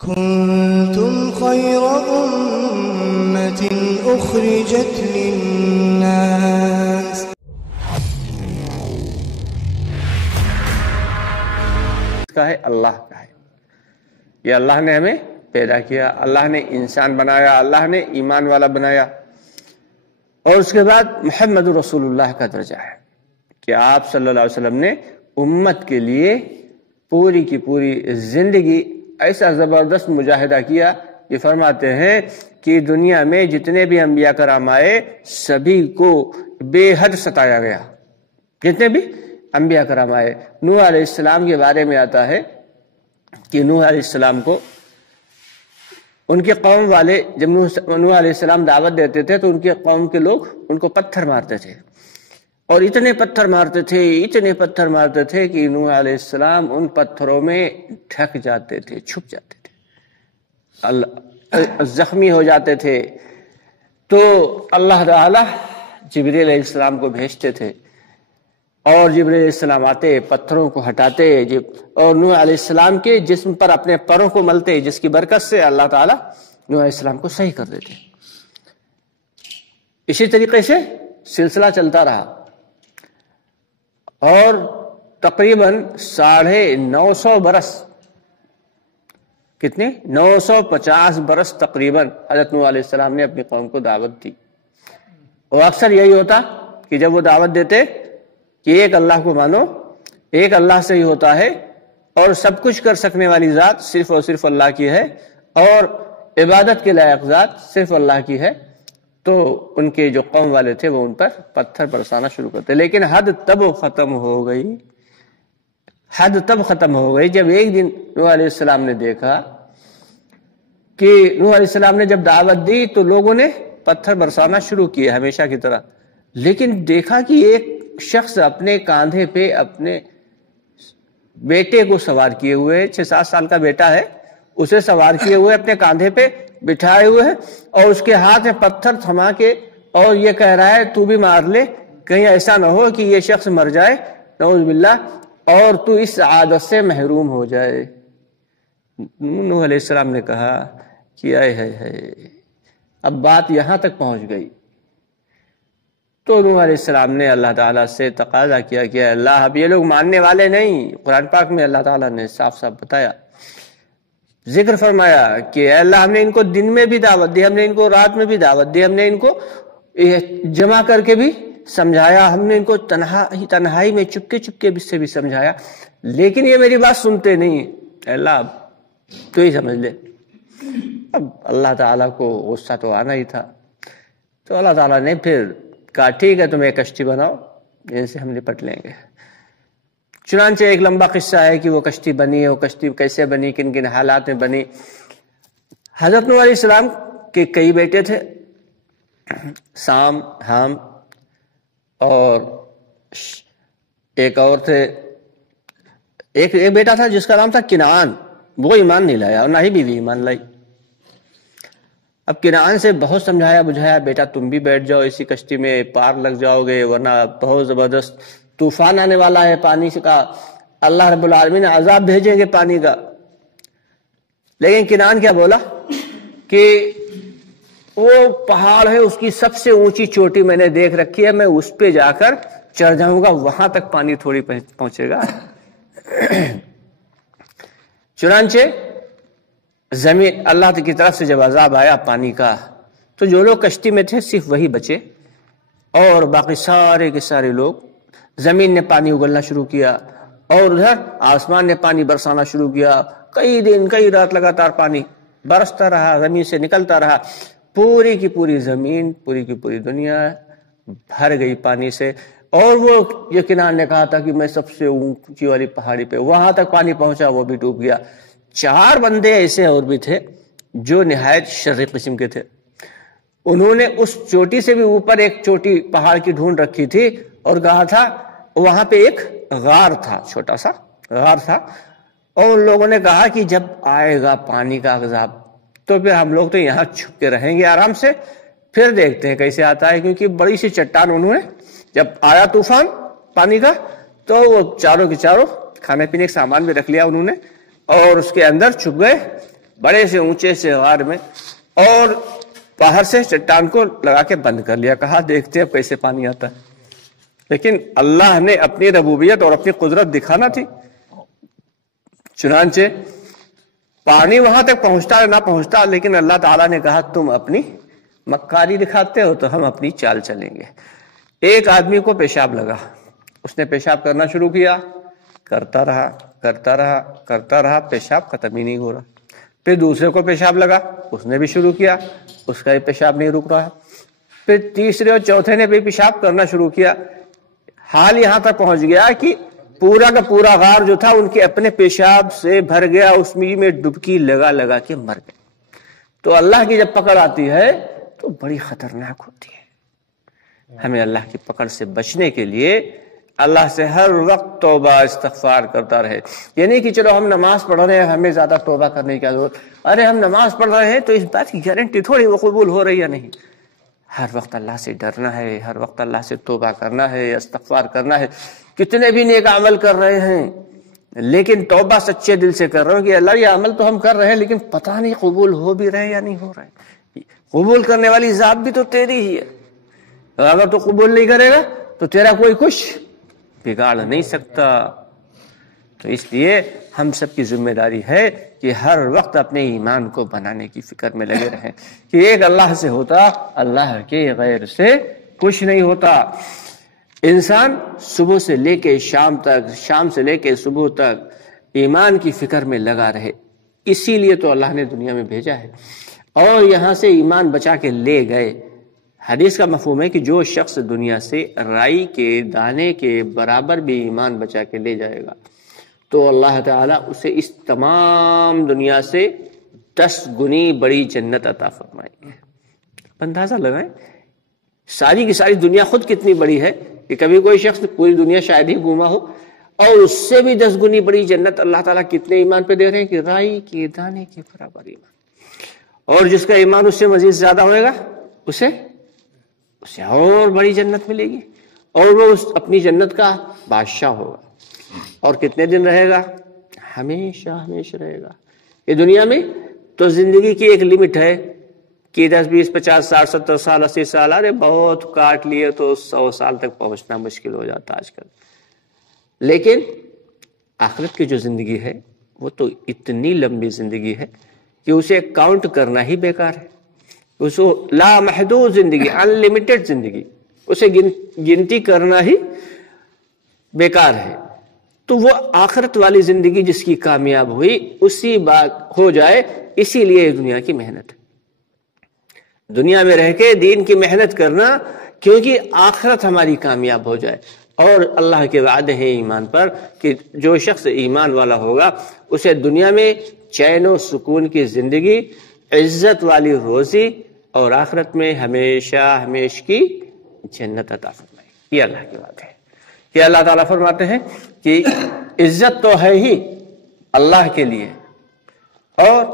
كنتم خير أمة أخرجت للناس کا ہے اللہ کا ہے. یہ اللہ نے ہمیں پیدا کیا، اللہ نے انسان بنایا، اللہ نے ایمان والا بنایا. اور اس کے بعد محمد رسول اللہ کا درجہ ہے کہ آپ صلی اللہ علیہ وسلم نے امت کے لیے پوری کی پوری زندگی ایسا زبردست مجاہدہ کیا. یہ فرماتے ہیں کہ دنیا میں جتنے بھی انبیاء کرام آئے سبھی کو بے حد ستایا گیا. جتنے بھی انبیاء کرام آئے. نوح علیہ السلام کے بارے میں آتا ہے کہ نوح علیہ السلام کو ان کے قوم والے جب نوح علیہ السلام دعوت دیتے تھے تو ان کے قوم کے لوگ ان کو پتھر مارتے تھے، اور اتنے پتھر مارتے تھے کہ نوح علیہ السلام ان پتھروں میں ڈھک جاتے تھے، چھپ جاتے تھے، زخمی ہو جاتے تھے. تو اللہ تعالی جبریل علیہ السلام کو بھیجتے تھے اور جبریل علیہ السلام آتے، پتھروں کو ہٹاتے اور نوح علیہ السلام کے جسم پر اپنے پروں کو ملتے، جس کی برکت سے اللہ تعالیٰ نوح علیہ السلام کو صحیح کر دیتے. اسی طریقے سے سلسلہ چلتا رہا اور تقریباً 950 برس، کتنے 950 برس تقریباً حضرت نوح علیہ السلام نے اپنی قوم کو دعوت دی. اور اکثر یہی ہوتا کہ جب وہ دعوت دیتے کہ ایک اللہ کو مانو، ایک اللہ سے ہی ہوتا ہے اور سب کچھ کر سکنے والی ذات صرف اور صرف اللہ کی ہے اور عبادت کے لائق ذات صرف اللہ کی ہے، تو ان کے جو قوم والے تھے وہ ان پر پتھر برسانا شروع کرتے. لیکن حد تب ختم ہو گئی جب ایک دن نوح علیہ السلام نے دیکھا کہ نوح علیہ السلام نے جب دعوت دی تو لوگوں نے پتھر برسانا شروع کیے ہمیشہ کی طرح. لیکن دیکھا کہ ایک شخص اپنے کاندھے پہ اپنے بیٹے کو سوار کیے ہوئے، 6-7 سال کا بیٹا ہے، اسے سوار کیے ہوئے اپنے کاندھے پہ بٹھائے ہوئے ہے اور اس کے ہاتھ میں پتھر تھما کے اور یہ کہہ رہا ہے تو بھی مار لے، کہیں ایسا نہ ہو کہ یہ شخص مر جائے نعوذ باللہ اور تو اس عادت سے محروم ہو جائے. نوح علیہ السلام نے کہا کہ اب بات یہاں تک پہنچ گئی. تو نوح علیہ السلام نے اللہ تعالیٰ سے تقاضا کیا کہ اللہ اب یہ لوگ ماننے والے نہیں. قرآن پاک میں اللہ تعالیٰ نے صاف صاف بتایا، ذکر فرمایا کہ اے اللہ ہم نے ان کو دن میں بھی دعوت دی، ہم نے ان کو رات میں بھی دعوت دی، ہم نے ان کو جمع کر کے بھی سمجھایا، ہم نے ان کو تنہائی میں چپکے سے بھی سمجھایا، لیکن یہ میری بات سنتے نہیں. اے اللہ تو ہی سمجھ لے. اب اللہ تعالیٰ کو غصہ تو آنا ہی تھا، تو اللہ تعالیٰ نے پھر کہا ٹھیک ہے تم ایک کشتی بناؤ، ان سے ہم نپٹ لیں گے. چنانچہ ایک لمبا قصہ ہے کہ وہ کشتی بنی، وہ کشتی کیسے بنی، کن کن حالات میں بنی. حضرت نوح علیہ السلام کے کئی بیٹے تھے، سام، حام اور ایک اور تھے. ایک بیٹا تھا جس کا نام تھا کنعان، وہ ایمان نہیں لایا اور نہ ہی بیوی ایمان لائی. اب کنعان سے بہت سمجھایا بجھایا، بیٹا تم بھی بیٹھ جاؤ اسی کشتی میں، پار لگ جاؤ گے ورنہ بہت زبردست طوفان آنے والا ہے پانی کا، اللہ رب العالمین عذاب بھیجیں گے پانی کا. لیکن کنعان کیا بولا کہ وہ پہاڑ ہے اس کی سب سے اونچی چوٹی میں نے دیکھ رکھی ہے، میں اس پہ جا کر چڑھ جاؤں گا، وہاں تک پانی تھوڑی پہنچے گا. چنانچہ زمین اللہ کی طرف سے جب عذاب آیا پانی کا تو جو لوگ کشتی میں تھے صرف وہی بچے اور باقی سارے کے سارے لوگ. زمین نے پانی اگلنا شروع کیا اور ادھر آسمان نے پانی برسانا شروع کیا. کئی دن کئی رات لگاتار پانی برستا رہا، زمین سے نکلتا رہا. پوری کی پوری زمین، پوری کی پوری دنیا بھر گئی پانی سے. اور وہ یہ کنعان نے کہا تھا کہ میں سب سے اونچی والی پہاڑی پہ، وہاں تک پانی پہنچا، وہ بھی ڈوب گیا. 4 بندے ایسے اور بھی تھے جو نہایت شریر قسم کے تھے. انہوں نے اس چوٹی سے بھی اوپر ایک چوٹی پہاڑ کی ڈھونڈ رکھی تھی اور کہا تھا وہاں پہ ایک غار تھا، چھوٹا سا غار تھا، اور ان لوگوں نے کہا کہ جب آئے گا پانی کا عذاب تو پھر ہم لوگ تو یہاں چھپ کے رہیں گے آرام سے، پھر دیکھتے ہیں کیسے آتا ہے. کیونکہ بڑی سی چٹان انہوں نے جب آیا طوفان پانی کا تو وہ چاروں کے چاروں کھانے پینے کا سامان بھی رکھ لیا انہوں نے اور اس کے اندر چھپ گئے بڑے سے اونچے سے غار میں، اور باہر سے چٹان کو لگا کے بند کر لیا، کہا دیکھتے اب کیسے پانی آتا ہے۔ لیکن اللہ نے اپنی ربوبیت اور اپنی قدرت دکھانا تھی، چنانچہ پانی وہاں تک پہنچتا نہ پہنچتا، لیکن اللہ تعالیٰ نے کہا تم اپنی مکاری دکھاتے ہو تو ہم اپنی چال چلیں گے۔ ایک آدمی کو پیشاب لگا، اس نے پیشاب کرنا شروع کیا، کرتا رہا، پیشاب ختم ہی نہیں ہو رہا۔ پھر دوسرے کو پیشاب لگا، اس نے بھی شروع کیا، اس کا پیشاب نہیں رک رہا۔ پھر تیسرے اور چوتھے نے بھی پیشاب کرنا شروع کیا، حال یہاں تک پہنچ گیا کہ پورا کا پورا غار جو تھا ان کے اپنے پیشاب سے بھر گیا، اس میں ڈبکی لگا کے مر گئے۔ تو اللہ کی جب پکڑ آتی ہے تو بڑی خطرناک ہوتی ہے۔ ہمیں اللہ کی پکڑ سے بچنے کے لیے اللہ سے ہر وقت توبہ استغفار کرتا رہے۔ یعنی کہ چلو ہم نماز پڑھ رہے ہیں، ہمیں زیادہ توبہ کرنے کی ضرورت، ارے ہم نماز پڑھ رہے ہیں تو اس بات کی گارنٹی تھوڑی وہ قبول ہو رہی ہے نہیں۔ ہر وقت اللہ سے ڈرنا ہے، ہر وقت اللہ سے توبہ کرنا ہے، استغفار کرنا ہے۔ کتنے بھی نیک عمل کر رہے ہیں لیکن توبہ سچے دل سے کر رہے ہوں کہ اللہ یہ عمل تو ہم کر رہے ہیں لیکن پتہ نہیں قبول ہو بھی رہے یا نہیں ہو رہے۔ قبول کرنے والی ذات بھی تو تیری ہی ہے، اگر تو قبول نہیں کرے گا تو تیرا کوئی کچھ بگاڑ نہیں سکتا۔ تو اس لیے ہم سب کی ذمہ داری ہے کہ ہر وقت اپنے ایمان کو بنانے کی فکر میں لگے رہیں کہ ایک اللہ سے ہوتا، اللہ کے غیر سے کچھ نہیں ہوتا۔ انسان صبح سے لے کے شام تک، شام سے لے کے صبح تک ایمان کی فکر میں لگا رہے، اسی لیے تو اللہ نے دنیا میں بھیجا ہے اور یہاں سے ایمان بچا کے لے گئے۔ حدیث کا مفہوم ہے کہ جو شخص دنیا سے رائی کے دانے کے برابر بھی ایمان بچا کے لے جائے گا تو اللہ تعالیٰ اسے اس تمام دنیا سے 10 گنی بڑی جنت عطا فرمائیں گے۔ اندازہ لگائیں ساری کی ساری دنیا خود کتنی بڑی ہے کہ کبھی کوئی شخص پوری دنیا شاید ہی گھوما ہو، اور اس سے بھی 10 گنی بڑی جنت اللہ تعالیٰ کتنے ایمان پہ دے رہے ہیں کہ رائی کے دانے کے برابر ایمان، اور جس کا ایمان اس سے مزید زیادہ ہوئے گا اسے اور بڑی جنت ملے گی، اور وہ اس اپنی جنت کا بادشاہ ہوگا۔ اور کتنے دن رہے گا؟ ہمیشہ ہمیشہ رہے گا۔ یہ دنیا میں تو زندگی کی ایک لمٹ ہے کہ 10 20 50 60 70 سال 80 سال، ارے بہت کاٹ لیے تو 100 سال تک پہنچنا مشکل ہو جاتا آج کل۔ لیکن آخرت کی جو زندگی ہے وہ تو اتنی لمبی زندگی ہے کہ اسے کاؤنٹ کرنا ہی بیکار ہے۔ اس کو لامحدود زندگی، انلمیٹڈ زندگی، اسے گنتی کرنا ہی بیکار ہے۔ تو وہ آخرت والی زندگی جس کی کامیاب ہوئی اسی بات ہو جائے، اسی لیے دنیا کی محنت ہے۔ دنیا میں رہ کے دین کی محنت کرنا کیونکہ آخرت ہماری کامیاب ہو جائے، اور اللہ کے وعدے ہیں ایمان پر کہ جو شخص ایمان والا ہوگا اسے دنیا میں چین و سکون کی زندگی، عزت والی روزی، اور آخرت میں ہمیشہ ہمیش کی جنت عطا فرمائے۔ یہ اللہ کی بات ہے کہ اللہ تعالیٰ فرماتے ہیں کہ عزت تو ہے ہی اللہ کے لیے اور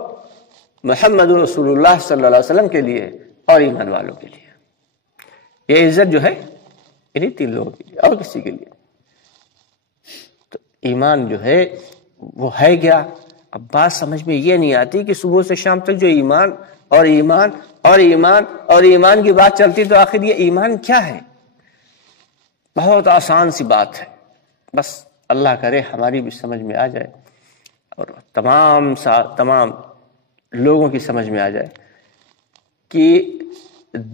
محمد رسول اللہ صلی اللہ علیہ وسلم کے لیے اور ایمان والوں کے لیے۔ یہ عزت جو ہے انہی 3 لوگوں کے لیے، اور کسی کے لیے۔ تو ایمان جو ہے وہ ہے کیا؟ اب بات سمجھ میں یہ نہیں آتی کہ صبح سے شام تک جو ایمان اور ایمان اور ایمان اور ایمان کی بات چلتی تو آخر یہ ایمان کیا ہے؟ بہت آسان سی بات ہے، بس اللہ کرے ہماری بھی سمجھ میں آ جائے اور تمام لوگوں کی سمجھ میں آ جائے کہ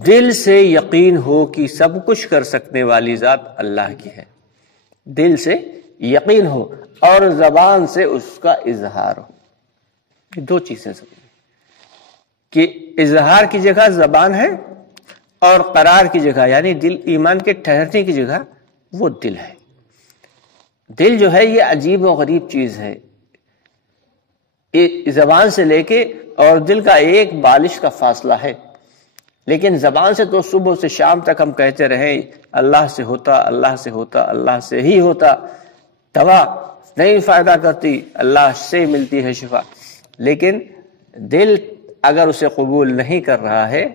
دل سے یقین ہو کہ سب کچھ کر سکنے والی ذات اللہ کی ہے، دل سے یقین ہو اور زبان سے اس کا اظہار ہو۔ یہ 2 چیزیں ضروری کہ اظہار کی جگہ زبان ہے اور قرار کی جگہ یعنی دل، ایمان کے ٹھہرنے کی جگہ وہ دل ہے۔ دل جو ہے یہ عجیب و غریب چیز ہے، زبان سے لے کے اور دل کا ایک بالش کا فاصلہ ہے، لیکن زبان سے تو صبح سے شام تک ہم کہتے رہیں اللہ سے ہوتا، اللہ سے ہوتا، اللہ سے ہی ہوتا، دوا نہیں فائدہ کرتی، اللہ سے ملتی ہے شفا، لیکن دل اگر اسے قبول نہیں کر رہا ہے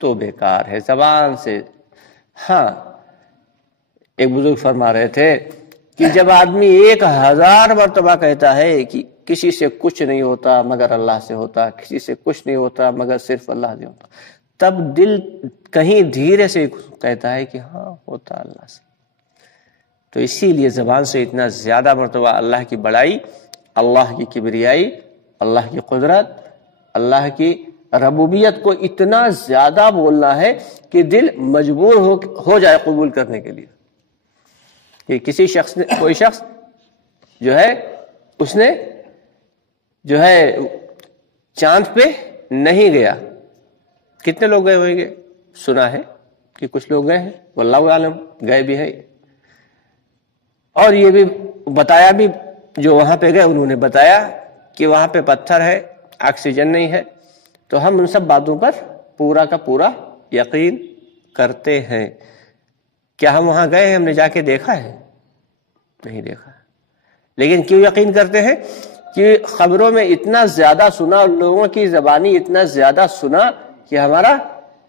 تو بیکار ہے۔ زبان سے ہاں، ایک بزرگ فرما رہے تھے کہ جب آدمی 1000 مرتبہ کہتا ہے کہ کسی سے کچھ نہیں ہوتا مگر اللہ سے ہوتا، کسی سے کچھ نہیں ہوتا مگر صرف اللہ سے ہوتا، تب دل کہیں دھیرے سے کہتا ہے کہ ہاں ہوتا اللہ سے۔ تو اسی لیے زبان سے اتنا زیادہ مرتبہ اللہ کی بڑائی، اللہ کی کبریائی، اللہ کی قدرت، اللہ کی ربوبیت کو اتنا زیادہ بولنا ہے کہ دل مجبور ہو جائے قبول کرنے کے لیے۔ کہ کسی شخص نے، کوئی شخص جو ہے اس نے جو ہے چاند پہ نہیں گیا، کتنے لوگ گئے ہوئیں گے؟ سنا ہے کہ کچھ لوگ گئے ہیں، واللہ عالم گئے بھی ہیں، اور یہ بھی بتایا بھی، جو وہاں پہ گئے انہوں نے بتایا کہ وہاں پہ پتھر ہے، آکسیجن نہیں ہے۔ تو ہم ان سب باتوں پر پورا کا پورا یقین کرتے ہیں۔ کیا ہم وہاں گئے ہیں؟ ہم نے جا کے دیکھا ہے؟ نہیں دیکھا، لیکن کیوں یقین کرتے ہیں؟ کہ خبروں میں اتنا زیادہ سنا اور لوگوں کی زبانی اتنا زیادہ سنا کہ ہمارا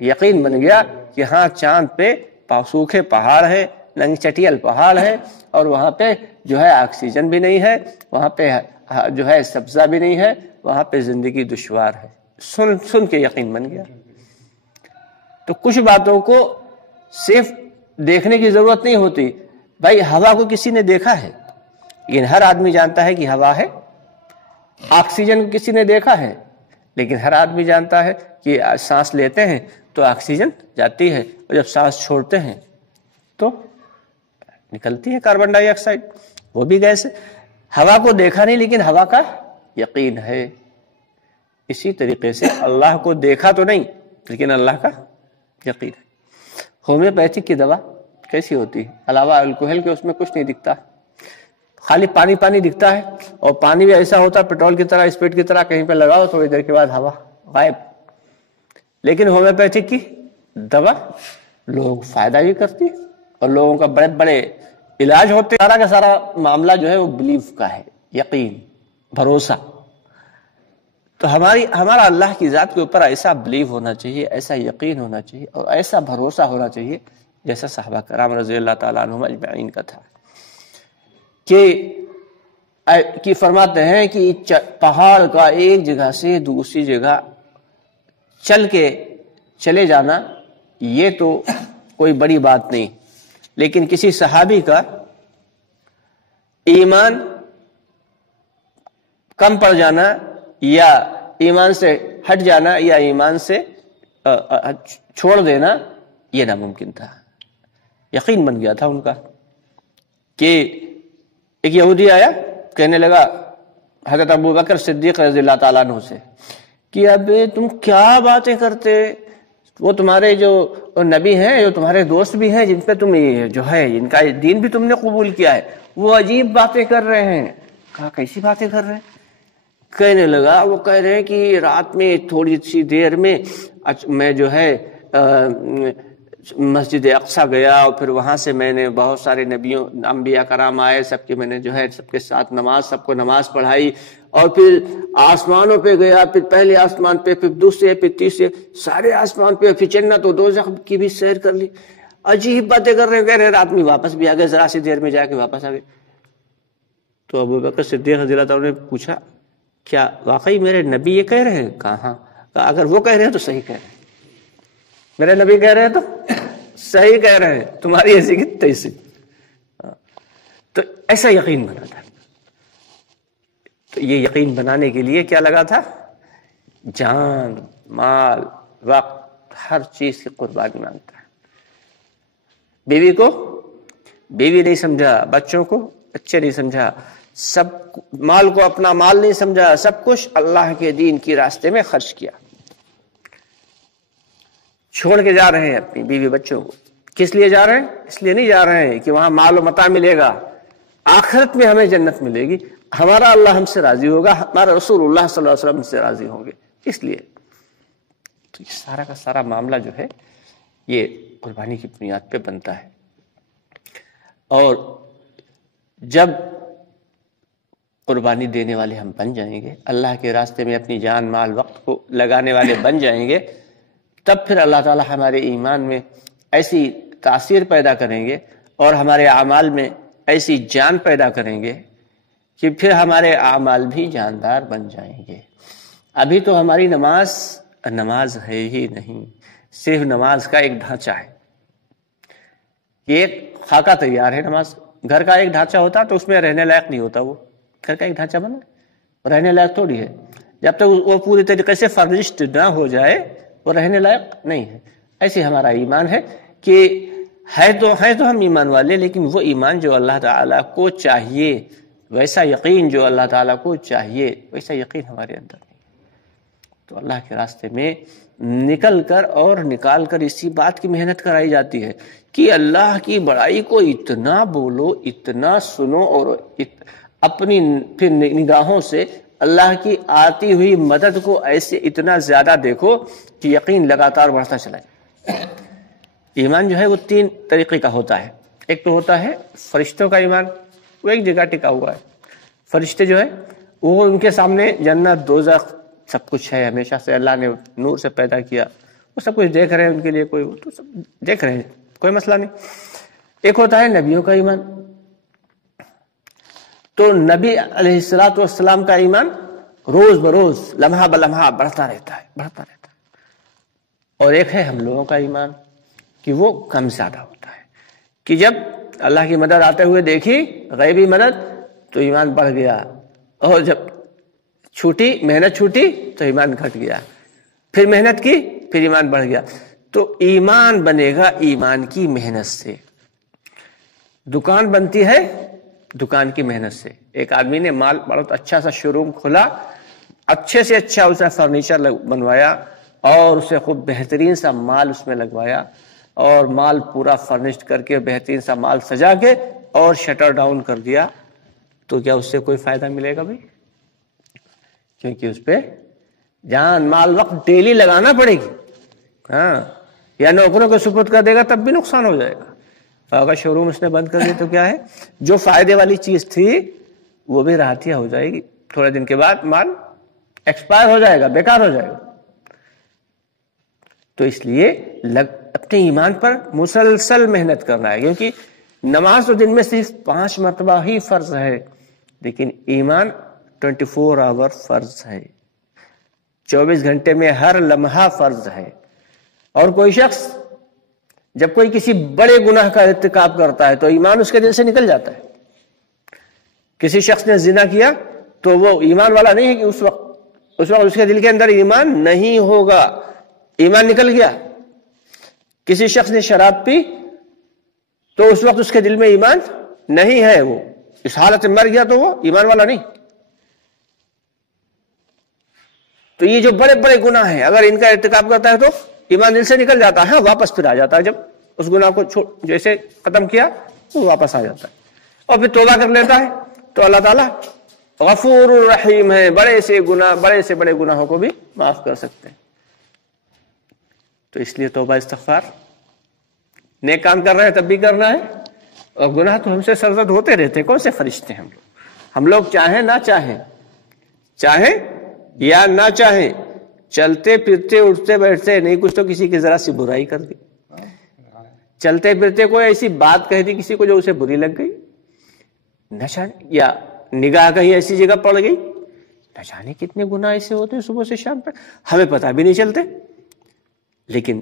یقین بن گیا کہ ہاں چاند پہ سوکھے پہاڑ ہے، ننگ چٹیل پہاڑ ہے، اور وہاں پہ جو ہے آکسیجن بھی نہیں ہے، وہاں پہ جو ہے سبزہ بھی نہیں ہے، وہاں پہ زندگی دشوار ہے۔ سن کے یقین بن گیا۔ تو کچھ باتوں کو صرف دیکھنے کی ضرورت نہیں ہوتی۔ بھائی ہوا کو کسی نے دیکھا ہے، لیکن ہر آدمی جانتا ہے کہ ہوا ہے۔ آکسیجن کو کسی نے دیکھا ہے، لیکن ہر آدمی جانتا ہے کہ سانس لیتے ہیں تو آکسیجن جاتی ہے، اور جب سانس چھوڑتے ہیں تو نکلتی ہے کاربن ڈائی آکسائڈ، وہ بھی گیس ہے۔ ہوا کو دیکھا نہیں، لیکن ہوا کا یقین ہے۔ اسی طریقے سے اللہ کو دیکھا تو نہیں، لیکن اللہ کا یقین ہے۔ ہومیوپیتھک کی دوا کیسی ہوتی ہے؟ علاوہ الکوہل کے اس میں کچھ نہیں دکھتا، خالی پانی پانی دکھتا ہے، اور پانی بھی ایسا ہوتا ہے پٹرول کی طرح، اسپیڈ کی طرح، کہیں پہ لگاؤ تھوڑی دیر کے بعد ہوا غائب۔ لیکن ہومیوپیتھک کی دوا لوگوں کو فائدہ بھی کرتی ہے، اور لوگوں کا بڑے بڑے علاج ہوتے ہیں۔ سارا کا سارا معاملہ جو ہے وہ بلیف کا ہے، یقین، بھروسہ۔ تو ہمارا اللہ کی ذات کے اوپر ایسا بلیف ہونا چاہیے، ایسا یقین ہونا چاہیے، اور ایسا بھروسہ ہونا چاہیے جیسا صحابہ کرام رضی اللہ تعالیٰ عنہم اجمعین کا تھا، کہ فرماتے ہیں کہ پہاڑ کا ایک جگہ سے دوسری جگہ چل کے چلے جانا یہ تو کوئی بڑی بات نہیں، لیکن کسی صحابی کا ایمان کم پڑ جانا، یا ایمان سے ہٹ جانا، یا ایمان سے چھوڑ دینا، یہ ناممکن تھا۔ یقین بن گیا تھا ان کا۔ کہ ایک یہودی آیا، کہنے لگا حضرت ابو بکر صدیق رضی اللہ تعالیٰ عنہ سے کہ اب تم کیا باتیں کرتے، وہ تمہارے جو نبی ہیں، جو تمہارے دوست بھی ہیں، جن پہ تم جو ہے ان کا دین بھی تم نے قبول کیا ہے، وہ عجیب باتیں کر رہے ہیں۔ کہا کیسی باتیں کر رہے ہیں؟ کہنے لگا، وہ کہہ رہے ہیں کہ رات میں تھوڑی سی دیر میں میں جو ہے مسجد اقصیٰ گیا، اور پھر وہاں سے میں نے بہت سارے نبیوں انبیاء کرام آئے، سب کے میں نے جو ہے سب کے ساتھ سب کو نماز پڑھائی، اور پھر آسمانوں پہ گیا، پھر پہلے آسمان پہ، پھر دوسرے، پھر تیسرے، سارے آسمان پہ، پھر جنت و دوزخ کی بھی سیر کر لی۔ عجیب باتیں کر رہے، کہہ رہے رات میں واپس بھی آ گئے، ذرا سی دیر میں جا کے واپس آ گئے۔ تو ابو بکر صدیق رضی اللہ تعالیٰ نے پوچھا کیا واقعی میرے نبی یہ کہہ رہے ہیں؟ کہا ہاں۔ اگر وہ کہہ رہے ہیں تو صحیح کہہ رہے ہیں، میرے نبی کہہ رہے ہیں تو صحیح کہہ رہے ہیں، تمہاری ایسی کی تیسی۔ تو ایسا یقین بنا تھا۔ تو یہ یقین بنانے کے لیے کیا لگا تھا؟ جان، مال، وقت، ہر چیز کی قربانی مانگتا ہے۔ بیوی کو بیوی نہیں سمجھا، بچوں کو بچے نہیں سمجھا، سب مال کو اپنا مال نہیں سمجھا، سب کچھ اللہ کے دین کی راستے میں خرچ کیا۔ چھوڑ کے جا رہے ہیں اپنی بیوی بچوں کو، کس لیے جا رہے ہیں؟ اس لیے نہیں جا رہے ہیں کہ وہاں مال و متاع ملے گا، آخرت میں ہمیں جنت ملے گی، ہمارا اللہ ہم سے راضی ہوگا، ہمارا رسول اللہ صلی اللہ علیہ وسلم سے راضی ہوں گے، اس لیے۔ تو یہ سارا کا سارا معاملہ جو ہے یہ قربانی کی بنیاد پہ بنتا ہے۔ اور جب قربانی دینے والے ہم بن جائیں گے، اللہ کے راستے میں اپنی جان مال وقت کو لگانے والے بن جائیں گے، تب پھر اللہ تعالی ہمارے ایمان میں ایسی تاثیر پیدا کریں گے، اور ہمارے اعمال میں ایسی جان پیدا کریں گے کہ پھر ہمارے اعمال بھی جاندار بن جائیں گے۔ ابھی تو ہماری نماز ہے ہی نہیں، صرف نماز کا ایک ڈھانچہ ہے، ایک خاکہ تیار ہے۔ نماز گھر کا ایک ڈھانچہ ہوتا تو اس میں رہنے لائق نہیں ہوتا، وہ گھر کا ایک ڈھانچہ بنا رہنے لائق تھوڑی ہے، جب تک وہ پوری طریقے سے فرنشڈ نہ ہو جائے وہ رہنے لائق نہیں ہے۔ ایسے ہمارا ایمان ہے کہ ہے تو ہم ایمان والے، لیکن وہ ایمان جو اللہ تعالیٰ کو چاہیے، ویسا یقین جو اللہ تعالیٰ کو چاہیے، ویسا یقین ہمارے اندر نہیں۔ تو اللہ کے راستے میں نکل کر اسی بات کی محنت کرائی جاتی ہے کہ اللہ کی بڑائی کو اتنا بولو، اتنا سنو، اور اپنی پھر نگاہوں سے اللہ کی آتی ہوئی مدد کو ایسے اتنا زیادہ دیکھو کہ یقین لگاتار بڑھتا چلا جائے۔ ایمان جو ہے وہ 3 طریقے کا ہوتا ہے۔ ایک تو ہوتا ہے فرشتوں کا ایمان، وہ ایک جگہ ٹکا ہوا ہے۔ فرشتے جو ہے وہ ان کے سامنے جنت دوزخ سب کچھ ہے، ہمیشہ سے اللہ نے نور سے پیدا کیا، وہ سب کچھ دیکھ رہے ہیں، ان کے لیے کوئی تو سب دیکھ رہے ہیں، کوئی مسئلہ نہیں۔ ایک ہوتا ہے نبیوں کا ایمان، تو نبی علیہ السلام کا ایمان روز بروز لمحہ بلمحہ بڑھتا رہتا ہے۔ اور ایک ہے ہم لوگوں کا ایمان کہ وہ کم زیادہ ہوتا ہے، کہ جب اللہ کی مدد آتے ہوئے دیکھی، غیبی مدد، تو ایمان بڑھ گیا، اور جب محنت چھوٹی تو ایمان گھٹ گیا، پھر محنت کی پھر ایمان بڑھ گیا۔ تو ایمان بنے گا ایمان کی محنت سے۔ دکان بنتی ہے دکان کی محنت سے۔ ایک آدمی نے مال بہت اچھا سا شو روم کھولا، اچھے سے اچھا اس نے فرنیچر بنوایا، اور اسے خوب بہترین سا مال اس میں لگوایا، اور مال پورا فرنشڈ کر کے بہترین سا مال سجا کے اور شٹر ڈاؤن کر دیا، تو کیا اس سے کوئی فائدہ ملے گا بھائی؟ کیونکہ اس پہ جان مال وقت ڈیلی لگانا پڑے گی، ہاں، یا نوکروں کو سپرد کر دے گا تب بھی نقصان ہو جائے گا۔ اگر شو روم اس نے بند کر دیا تو کیا ہے، جو فائدے والی چیز تھی وہ بھی راحتیہ ہو جائے گی، تھوڑے دن کے بعد مال ایکسپائر ہو جائے گا، بیکار ہو جائے گا۔ تو اس لیے اپنے ایمان پر مسلسل محنت کرنا ہے، کیونکہ نماز تو دن میں صرف 5 مرتبہ ہی فرض ہے، لیکن ایمان 24 آور فرض ہے، 24 گھنٹے میں ہر لمحہ فرض ہے۔ اور کوئی شخص جب کوئی کسی بڑے گناہ کا ارتکاب کرتا ہے تو ایمان اس کے دل سے نکل جاتا ہے۔ کسی شخص نے زنا کیا تو وہ ایمان والا نہیں ہے کہ اس وقت اس کے دل کے اندر ایمان نہیں ہوگا، ایمان نکل گیا۔ کسی شخص نے شراب پی تو اس وقت اس کے دل میں ایمان نہیں ہے، وہ اس حالت میں مر گیا تو وہ ایمان والا نہیں۔ تو یہ جو بڑے بڑے گناہ ہیں، اگر ان کا ارتکاب کرتا ہے تو ایمان دل سے نکل جاتا ہے، واپس پھر آ جاتا ہے۔ جب اس گناہ کو جیسے ختم کیا تو واپس آ جاتا ہے، اور پھر توبہ کر لیتا ہے تو اللہ تعالیٰ غفور الرحیم ہے، بڑے سے بڑے گناہوں کو بھی معاف کر سکتے ہیں۔ تو اس لیے توبہ استغفار، نیک کام کر رہے ہیں تب بھی کرنا ہے، اور گناہ تو ہم سے سرزد ہوتے رہتے ہیں، کون سے فرشتے ہیں ہم لوگ چاہیں نہ چاہیں یا نہ چاہیں، چلتے پھرتے اٹھتے بیٹھتے نہیں کچھ تو کسی کی ذرا سی برائی کر دی، چلتے پھرتے کوئی ایسی بات کہہ دی کسی کو جو اسے بری لگ گئی، نہ جانے، یا نگاہ کہیں ایسی جگہ پڑ گئی، نہ جانے کتنے گناہ ایسے ہوتے ہیں صبح سے شام تک ہمیں پتہ بھی نہیں چلتے۔ لیکن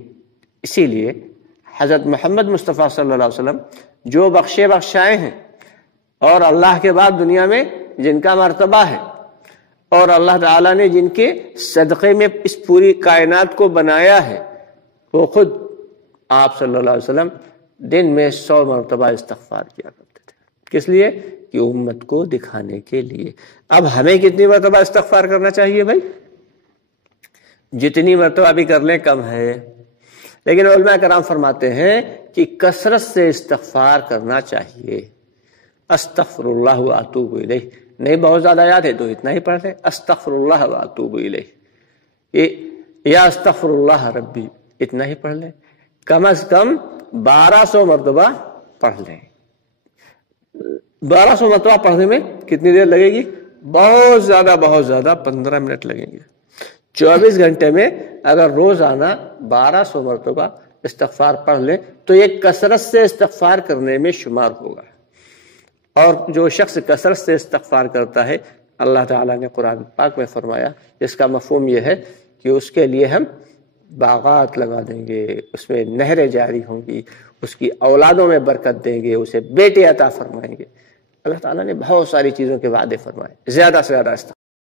اسی لیے حضرت محمد مصطفیٰ صلی اللہ علیہ وسلم جو بخشائے ہیں، اور اللہ کے بعد دنیا میں جن کا مرتبہ ہے، اور اللہ تعالیٰ نے جن کے صدقے میں اس پوری کائنات کو بنایا ہے، وہ خود آپ صلی اللہ علیہ وسلم دن میں 100 مرتبہ استغفار کیا کرتے تھے۔ کس لیے؟ کہ امت کو دکھانے کے لیے۔ اب ہمیں کتنی مرتبہ استغفار کرنا چاہیے بھائی؟ جتنی مرتبہ بھی کر لیں کم ہے، لیکن علماء کرام فرماتے ہیں کہ کثرت سے استغفار کرنا چاہیے۔ استغفر اللہ واتوب الیہ، نہیں بہت زیادہ یاد ہے تو اتنا ہی پڑھ لیں، استغفر اللہ واتوب الیہ، یا استغفر اللہ ربی، اتنا ہی پڑھ لیں، کم از کم 1200 مرتبہ پڑھ لیں۔ 1200 مرتبہ پڑھنے میں کتنی دیر لگے گی؟ بہت زیادہ 15 منٹ لگیں گے۔ 24 گھنٹے میں اگر روزانہ 1200 مرتبہ استغفار پڑھ لیں تو یہ کثرت سے استغفار کرنے میں شمار ہوگا۔ اور جو شخص کثرت سے استغفار کرتا ہے، اللہ تعالیٰ نے قرآن پاک میں فرمایا، جس کا مفہوم یہ ہے کہ اس کے لیے ہم باغات لگا دیں گے، اس میں نہریں جاری ہوں گی، اس کی اولادوں میں برکت دیں گے، اسے بیٹے عطا فرمائیں گے۔ اللہ تعالیٰ نے بہت ساری چیزوں کے وعدے فرمائے، زیادہ سے زیادہ استغفار